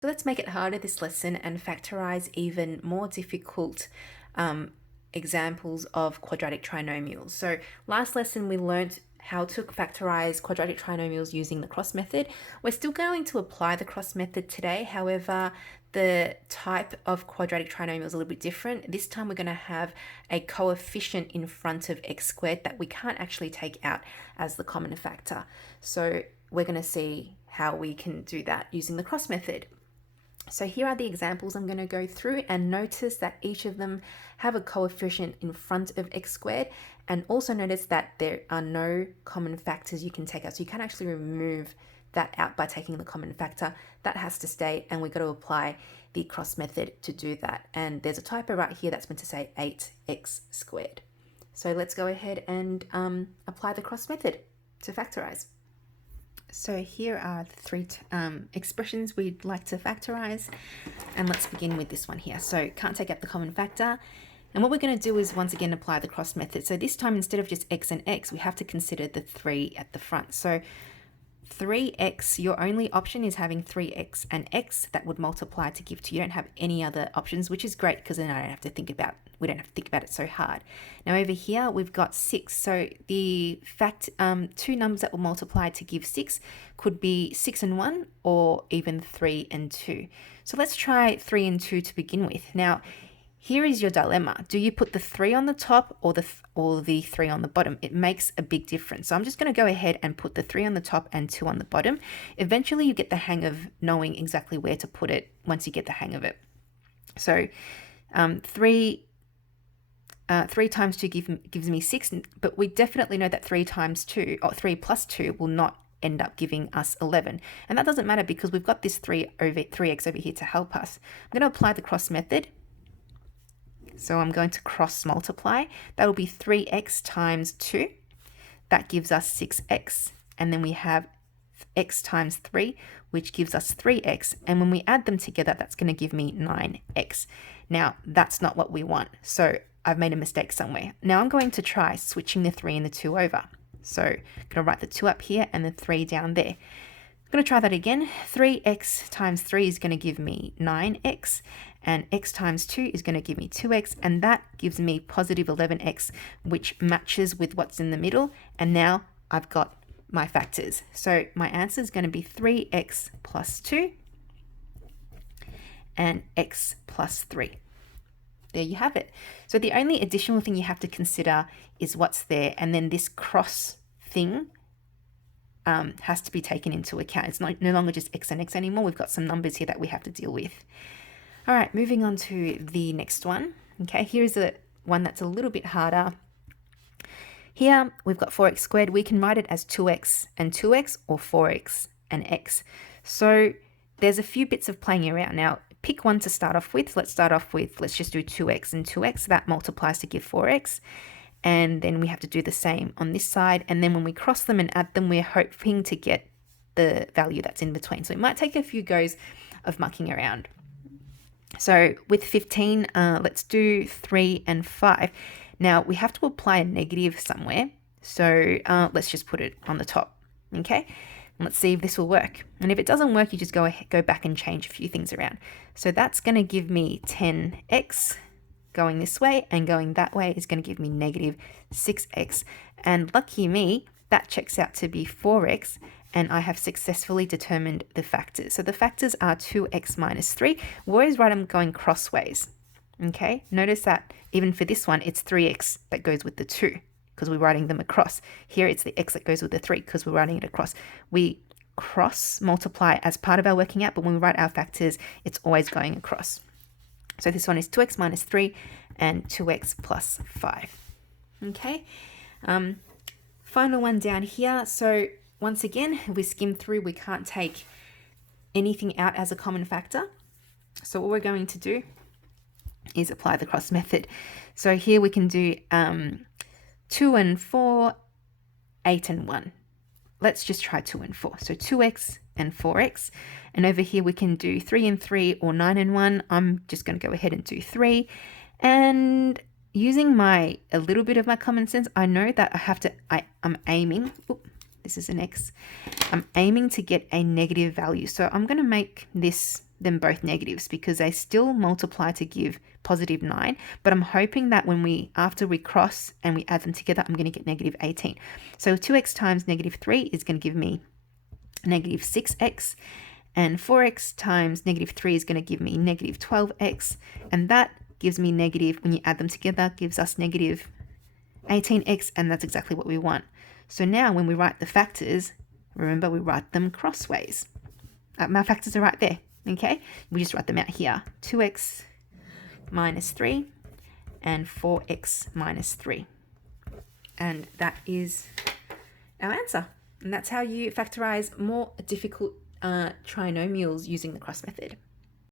So let's make it harder this lesson and factorize even more difficult examples of quadratic trinomials. So last lesson we learned how to factorize quadratic trinomials using the cross method. We're still going to apply the cross method today. However, the type of quadratic trinomial is a little bit different. This time we're going to have a coefficient in front of x squared that we can't actually take out as the common factor. So we're going to see how we can do that using the cross method. So here are the examples I'm going to go through, and notice that each of them have a coefficient in front of x squared, and also notice that there are no common factors you can take out. So you can actually remove that out by taking the common factor. That has to stay, and we've got to apply the cross method to do that. And there's a typo right here that's meant to say 8x squared. So let's go ahead and apply the cross method to factorize. So here are the three expressions we'd like to factorize, and let's begin with this one here. So can't take out the common factor, and what we're going to do is once again apply the cross method. So this time, instead of just x and x, we have to consider the 3 at the front. So 3x, your only option is having 3x and x that would multiply to give 2. You don't have any other options, which is great because then we don't have to think about it so hard. Now over here we've got 6. So the two numbers that will multiply to give 6 could be 6 and 1 or even 3 and 2. So let's try 3 and 2 to begin with. Now here is your dilemma. Do you put the 3 on the top or the 3 on the bottom? It makes a big difference. So I'm just going to go ahead and put the 3 on the top and 2 on the bottom. Eventually you get the hang of knowing exactly where to put it once you get the hang of it. So 3 times 2 gives me 6, but we definitely know that 3 times 2 or 3 plus 2 will not end up giving us 11. And that doesn't matter because we've got this 3x over here to help us. I'm going to apply the cross method. So I'm going to cross multiply. That will be 3x times 2. That gives us 6x. And then we have x times 3, which gives us 3x. And when we add them together, that's going to give me 9x. Now, that's not what we want. So I've made a mistake somewhere. Now I'm going to try switching the 3 and the 2 over. So I'm going to write the 2 up here and the 3 down there. I'm going to try that again. 3x times 3 is going to give me 9x, and x times 2 is going to give me 2x, and that gives me positive 11x, which matches with what's in the middle. And now I've got my factors. So my answer is going to be 3x plus 2 and x plus 3. There you have it. So the only additional thing you have to consider is what's there, and then this cross thing has to be taken into account. It's no longer just x and x anymore. We've got some numbers here that we have to deal with. All right, moving on to the next one. Okay, here's the one that's a little bit harder. Here we've got 4x squared. We can write it as 2x and 2x or 4x and x. So there's a few bits of playing around. Now pick one to start off with. Let's just do 2x and 2x. That multiplies to give 4x. And then we have to do the same on this side. And then when we cross them and add them, we're hoping to get the value that's in between. So it might take a few goes of mucking around. So with 15, let's do 3 and 5. Now we have to apply a negative somewhere. So let's just put it on the top. Okay. And let's see if this will work. And if it doesn't work, you just go back and change a few things around. So that's going to give me 10x. Going this way and going that way is going to give me negative 6x. And lucky me, that checks out to be 4x, and I have successfully determined the factors. So the factors are 2x minus 3. We always write them going crossways. Okay, notice that even for this one, it's 3x that goes with the 2 because we're writing them across. Here it's the x that goes with the 3 because we're writing it across. We cross multiply as part of our working out, but when we write our factors, it's always going across. So this one is 2x minus 3 and 2x plus 5. Okay, final one down here. So once again, we skim through, we can't take anything out as a common factor. So what we're going to do is apply the cross method. So here we can do 2 and 4, 8 and 1. Let's just try 2 and 4. So 2x and 4x. And over here we can do 3 and 3 or 9 and 1. I'm just going to go ahead and do 3. And using a little bit of my common sense, I know that I'm aiming, this is an x. I'm aiming to get a negative value. So I'm going to make this them both negatives because they still multiply to give positive 9. But I'm hoping that after we cross and we add them together, I'm going to get negative 18. So 2x times negative 3 is going to give me negative 6x. And 4x times negative 3 is going to give me negative 12x. And that gives me negative, when you add them together, gives us negative 18x. And that's exactly what we want. So now when we write the factors, remember we write them crossways. My factors are right there, okay? We just write them out here. 2x minus 3 and 4x minus 3. And that is our answer. And that's how you factorize more difficult trinomials using the cross method.